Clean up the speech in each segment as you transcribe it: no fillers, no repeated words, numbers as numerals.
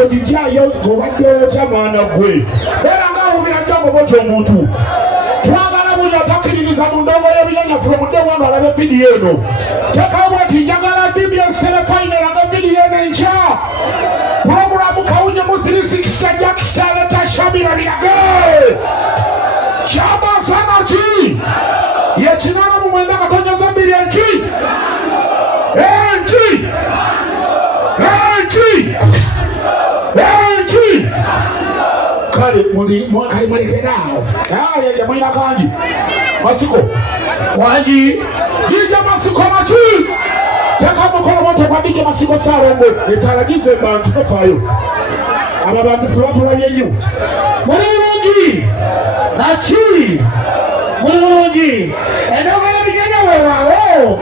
Ebyo dijjayo ng'obadde oyokya mwana gwe. Era ng'awubira jja ng'obotya omuntu. Omuweereza mu ndongo y'ebyenyafu omudde wano alabe vidiyo eno. Tekabwa ati njagala DBS telefayina eraga vidiyo eno enkya. Pulogulaamu Kawunye mu 360 Jackstar etashabira birage. Kyamaasana ki? Ye 89 katonyaza bbiri enki. Enki. Kale mulekerawo. Aya mwina kanji. Masiko. Wanji. Dija Masiko maki. Teka mukono moto kwa Dija Masiko Sarongo. Etalagize bantu tofayo. Aba bantu fulatu labyenyu. Mulungi. Nachi. Mulungi. Endogo yabiganya wewawo.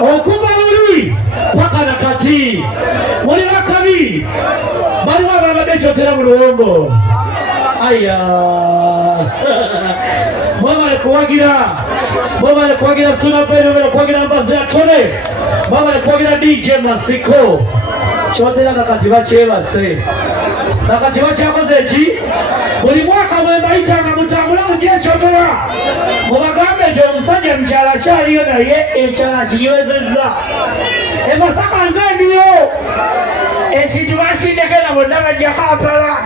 Okuva luli. Paka nakati. Mulina kabi. Baliwa babadde tera mu luwombo. Aya. Mama alikuwagira suna pale alikuwagira mbazi atone. Mama alikuwagira DJ Masiko. Chotera nakati bachebase. Nakati bachakoze ki? Buli mwaka mwembayitanga mutambula mujje chotera. Mubagambe nti omusajja mukyala kyaliyo naye ekyala kiyiwezezza. Masaka nze ndiyo. Ekintu basindekera bonna bajja Kampala.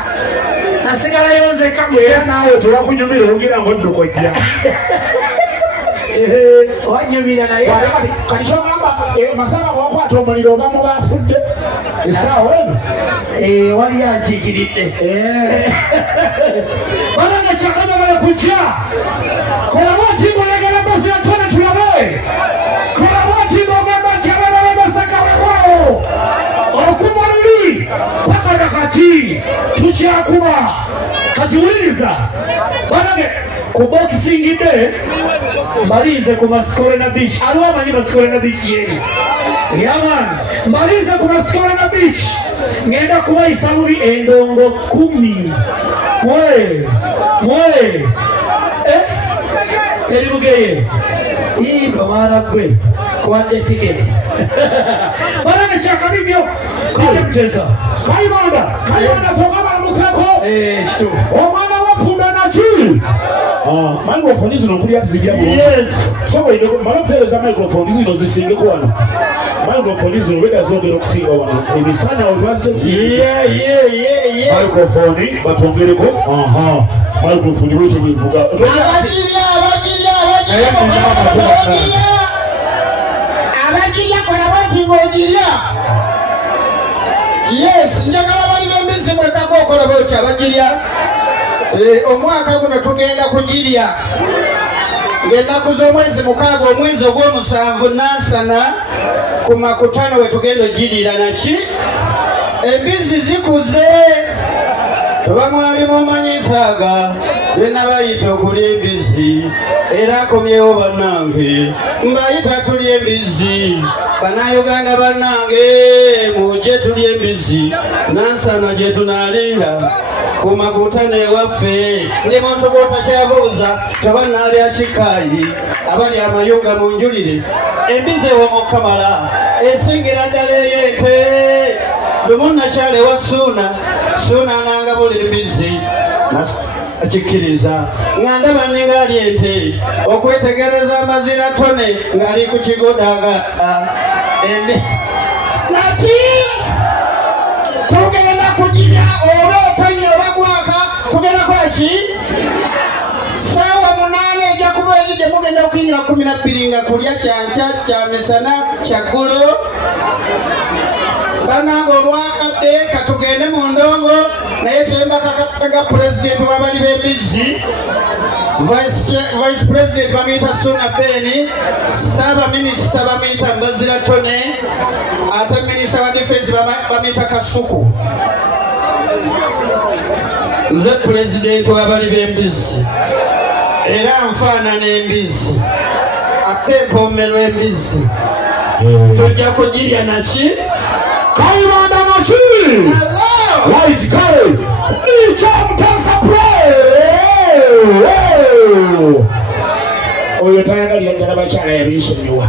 Nasigalayo nze kamuyesaayo tewakunyumira ogira ng'oddukojja. Wanyumira naye kati kyogamba Masaka bwakwata omuliro ogamu baafudde essaawa eno wali yankiikiridde. Banange kyakabagala kujja kolamu oti ng'olegera basi yatone tulabe. Kolamu oti ng'ogamba nti abaana b'e Masaka weewaawo okuva luli paka nakati tukyakuba. Kati wuliriza banange ku Boxing Day mbalize ku Maskolena Beach. Aliwo amanyi Maskolena Beach yeri? Yaman mbalize ku Maskolena Beach ngenda kubayisa mubi endongo 10. Mwe teri bugeye iba mara gwe kwa ticket. Banange kyakabibyo kale mutesa Kayibanda sokaba musako kitu omwana wafunda naki. Microphone zino mpulira tizijja bulungi. Yes. So we do malopereza microphone zino zisinge ku wano. Microphone zino weda zogera okusinga wano. Ebisana olwazi yeah. Microphone batwongereko. Microphone wetu bivuga. Abajirya kola bati ngojirya. Yes, njagala bali bembizi mwekago kola boti abajirya. Omwaka guno tugenda kujirya ng'ennaku z'omwezi mukaaga omwezi ogw'omusanvu Nansana ku makutano we tugenda ojirira naki embizi zikuze oba mwali mumanyisaaga bena bayita okulya embizi era akomyewo bannange mbayita tulya embizi bannayuganda bannange mujje tulya embizi Nansana gye tunaalira ku makutano ewaffe ndi muntu bw'otakyabuuza tobanaalya kikaayi abali amayunga munjulire embizi ewomukamala esingira ddala ey'ente lumu nakyala ewa Suuna nanga buli mbizi akikkiriza nga ndaba ningaali ente okwetegereza amazira tone ng'ali ku kigodaga naki tugenda kujirya oba otanye oba gwaka tugenda kola ki saawa 8 ejja kuba eyidde mugenda okuyingira 12 nga kulya kyanca kyamisana kyaggulo. Banange olwakadde katugende mu ndongo naye kyembakakaga pulezidenti w'abali b'embizi vice president bamuyita Suuna Ben, Ssaabaminisita bamuyita Mbazira Tone, ate minisita wa defense bamuyita Kasuku. Nze pulezidenti w'abali b'embizi era nfaanana embizi ate empoomerwa embizi tujja kujirya naki Kayibanda naki right kale ikyamutasa oyo tayagalira ddala bakyala yabiisonyiwa.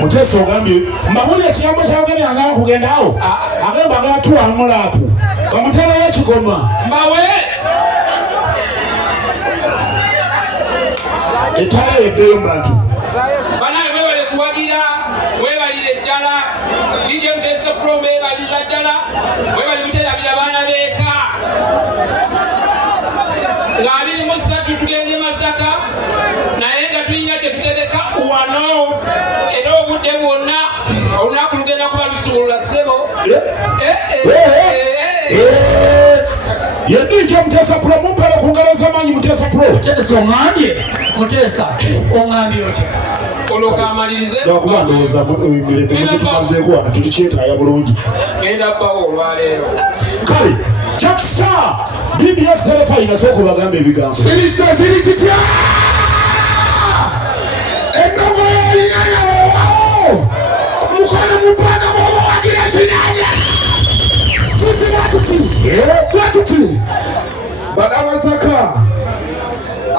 Mutesa ogambye mbabulira ekigambo kyayogera nawe kugenda awo agamba agatuwa mulaapu bamuterayo ekigoma mbawe etala eddeyo bantu banaye mwebale kuwagira mwebalire ddala DJ Mutesa Pro mwebaliza ddala mwebali kuterabira baana beeka nga 23 tugenze Masaka naye nga tulina kyetutereka wano era obudde bwonna olunaku lugenda kuba lusuulula ssebo ye DJ Mutesa Pro mumpale ku ngalo z'amaanyi Mutesa Pro oŋambye Mutesa oŋambye otya olwo kamalirize okuba ndowooza emirembe tumazeeko wano tetukyetaaya bulungi genda bbawo olwaleero kale Jackstar BBS telefayina sooka bagamba ebigambo kiri kitya endongola yaliyayo mukono mupanga bwoba wagira ekinyanya twatuti Banamasaka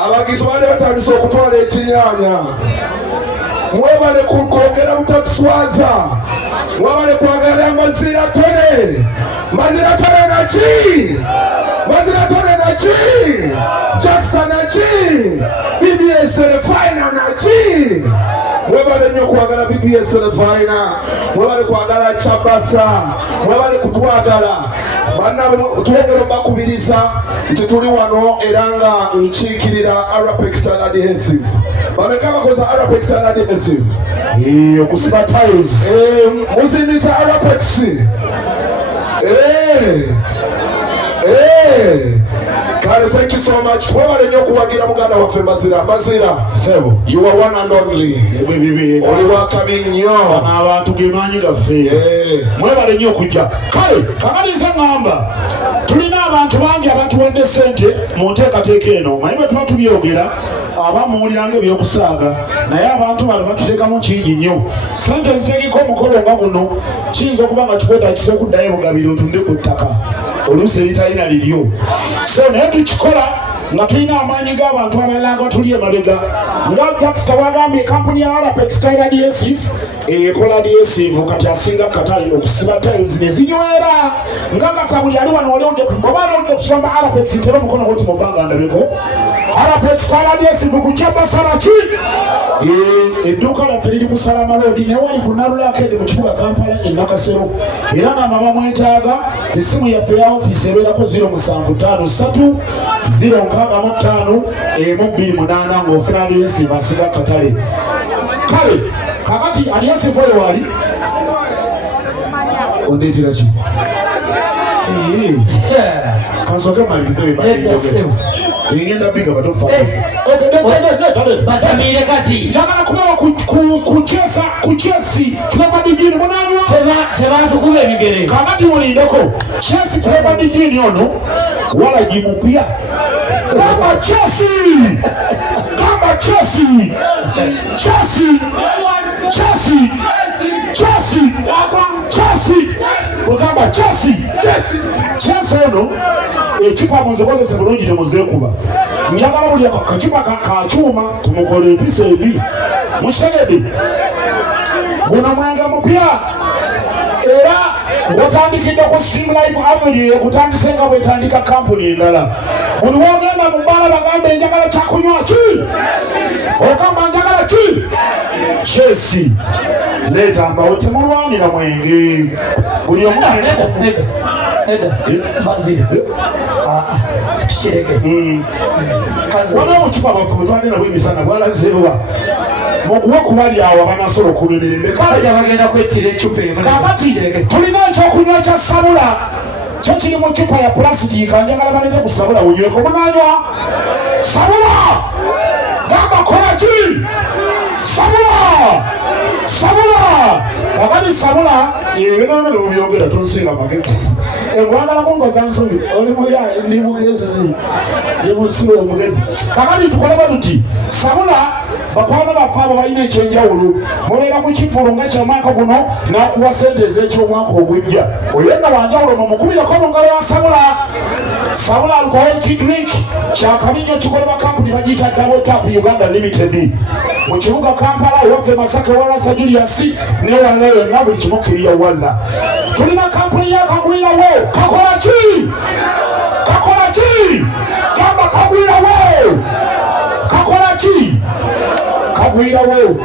abagizi baali batandise okutwala ekinyanya mwebale kwongera butatuswaza mwebale kwagala amazira tone naki Jackstar naki BBS telefayina naki mwebale nnyo kwagala BBS telefayina mwebale kwagala Chabasa mwebale kutwagala bannabe twongera bakubiriza nti tuli wano era nga nkiikirira Arapex Style Adhesive bameka bakoza Arapex Style Adhesive okusiba tiles muzimisa Arapex kale thank you so much twebale nnyo okuwagira muganda waffe Mazira sebo you are one and only oli wakabi nnyo abantu gemaanyi gaffe mwebale nnyo okujja kale kakaliza ŋŋamba tulina abantu bangi abatuwadde ssente mu nteekateeka eno manyi bwe tuba tubyogera abamuwuliranga ebyokusaaga naye abantu bano batuteekamu kingi nnyo ssente ziteekeko omukolo nga guno kiyinza okuba nga kikwetagisa okuddayo bugabiro otunde ku ttaka oluusi eritalina liryo so naye tukikola nga tulina amaanyi g'abantu abalala nga tuli emabega nga Jackstar wagambye kampuni ya Arapex Style Adhesive ekola adhesive kati asinga katale okusiba tiles ne zinywera nga Kasabuli ali wano oliwudde ngoba oliwudde ku kigamba Arapex ntera omukono goti mu bbanga ndabeko Arapex Style Adhesive ku Chabasala ki edduuka laffe liri ku Salama Road naye wali ku Narula Arcade mu kibuga Kampala e Nakasero era n'amaba mwetaaga essimu yaffe ya ofiisi ebeerako 0753 065 128 ng'ofuna adhesive asiga katale kale kakati adhesive oyo wali ondeetera ki kansooke malirize ngenda biga batofa batamire kati njagala kulaba ku Chelsea Flavored Gin munanywa tebatukuba ebigere kakati mulindeko Chelsea Flavored Gin ono wala jimupya gamba ogamba Chelsea ono ekipa muzikozese bulungi temuzeekuba njagala buli akakipa kakyuma tumukole empisa ebi mukitegedde guno mwenge mupya era ng'otandikidde ku Stream Live Avenue ekutandise nga bwetandika kampuni endala buli wogenda mu bbaala bagambe njagala kyakunywa ki ogamba njagala ki Chelsea leeta mbawo temulwanira mwenge buli omu tukireke waliwo omukipa baffe bwe twagenda bwemisana gwalazeewa muguwe kubali awo abanasobola okuba emirembe bagenda kwettira ecupa kakati tulina ekyokunywa kya Sabula kyo kiri mu cupa ya pulasitiika njagala baleke ku Sabula bunyweko munanywa Sabula gamba kola ki Sabula kakati Sabula ebinona nemubyogera tonsinga magezi engwagala kungoza nsobi olimuya ndi mugezi ndimusibe omugezi kakati tukoleba tuti Sabula bakwana baffe abo balina ekyenjawulo mubeera ku kifulu nga kyamwaka guno n'akuwa sente ez'ekyomwaka ogujja oyo nga wanjawulo mumukubireko mu ngalo ya Sabula alcoholic drink kyakabinyo kikolebwa kampuni bagiyita Double Tap Uganda Limited mu kibuga Kampala ewaffe Masaka wa Rasa Julius newalala yonna buli kimu kiriya walla tulina kampuni ya Kagwirawo kakola ki gamba Kagwirawo kakola ki kagwirawo.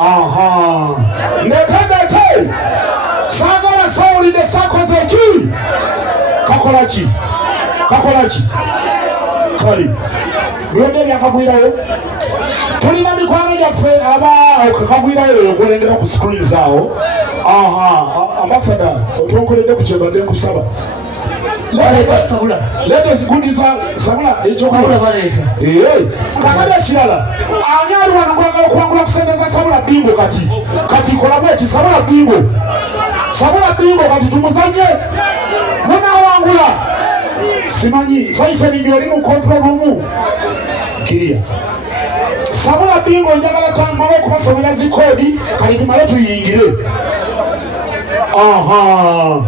Aha. Ndete. Sagala sawulidde sakoze ki? Kakola ki? Kali. Bulonde byakagwirawo. Tulina mikwano gyaffe kagwirayo okulengera ku screen zaawo. Aha. Ambassador, otuokoledde ku kyebadde nkusaba. Baleeta Sabula. Leeta ezigundi za Sabula Sabula baleeta. Kakali ekirala. Ani ali wano kwagala okwangula ku ssente za Sabula Bingo kati? Kati kola bweti Sabula Bingo kati tumuzanye. Munaawangula. Simanyi sayise ningi oli mu control room. Kiria. Sabula Bingo njagala tamale okubasomera zikoodi kati tumale tuyingire. Aha.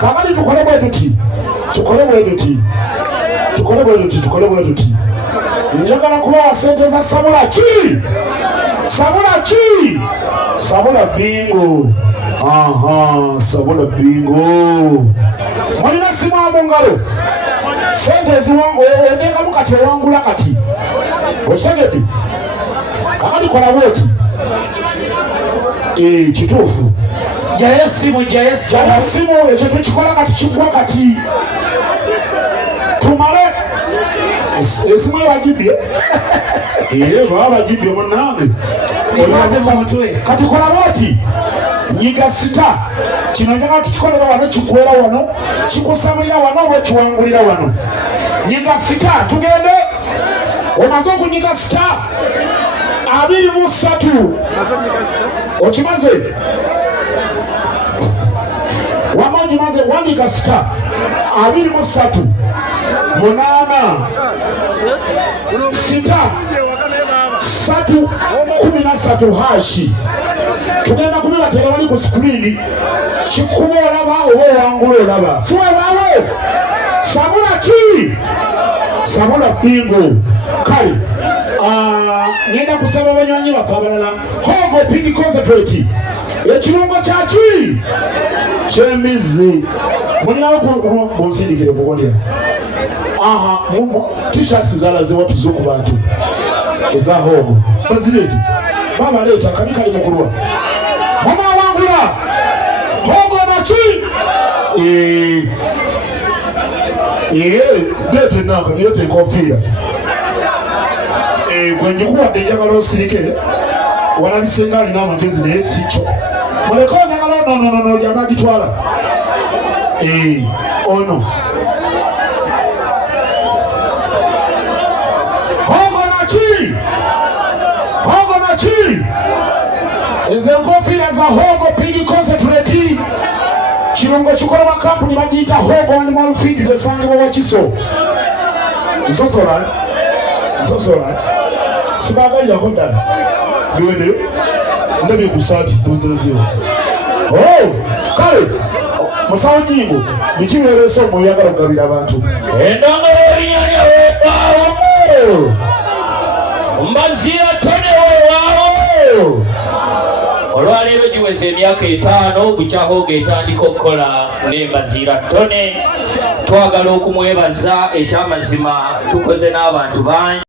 Kakali tukole bwe tuti. Njagala kubawa ssente za Sabula ki? Sabula Bingo. Aha, Sabula Bingo. Mulina simu mu ngalo. Ssente eziwangu ondengamu kati ewangula kati. Okitegedde? Kakali kola bwoti. Kituufu. Jayo simu ekyo tukikola kati kiggwa kati. Tumale esimu ebagidde. Baba bagidde munnange. Kati kola bwoti. Nyiga sita. Kino njagala tukikolera wano kiggwera wano. Kikusabulira wano oba okiwangulira wano. Nyiga sita tugende. Omaze okunyiga sita. 23. Okimaze? Wamanyi maze wandiika sita 23 8 6 3 hashi. Tugenda kubibatera wali ku screen. Kikuba olaba oba owangula olaba. Si weewaawo. Sabula ki? Sabula Bingo. Kale. Ngenda kusaba abanywanyi baffe abalala. Hogo Pink Concentrate. Ekirungo kyaki? Kyemizzi. Mulinawo kunsindikire kukolya. Aha, t-shirts zalazewa tuze ku bantu. Eza Hogo. Bazireti. Baba leeta kani kali mukulwa. Mama wangula. Hogo naki? Lete nako niyote enkofiira. Gwenye kuwadde njagala osirike. Walabisenga alina amagezi naye si kyo. Muleke njagala no lyaba agitwala. Ono. Hogo naki? Ezo enkofiira za Hogo Pink Concentrate. Kirungo kikola kampuni bagiyita Hogo Animal Feeds esangibwa Wakiso. Nsosola. Sibagalirako ddala. Biweddeyo. Ndabye ku saati zozezeo. Kale. Musawo Nyingo. Biki by'oleese omuyagala okugabira abantu? Endongolo y'ebinnyanja weewaawo. Mbazira ttone weewaawo. Olwaleero giweze emyaka 5 bukya Hogo etandika okukola n'embazira ttone. Twagala okumwebaza ekyamazima tukoze n'abantu bangi.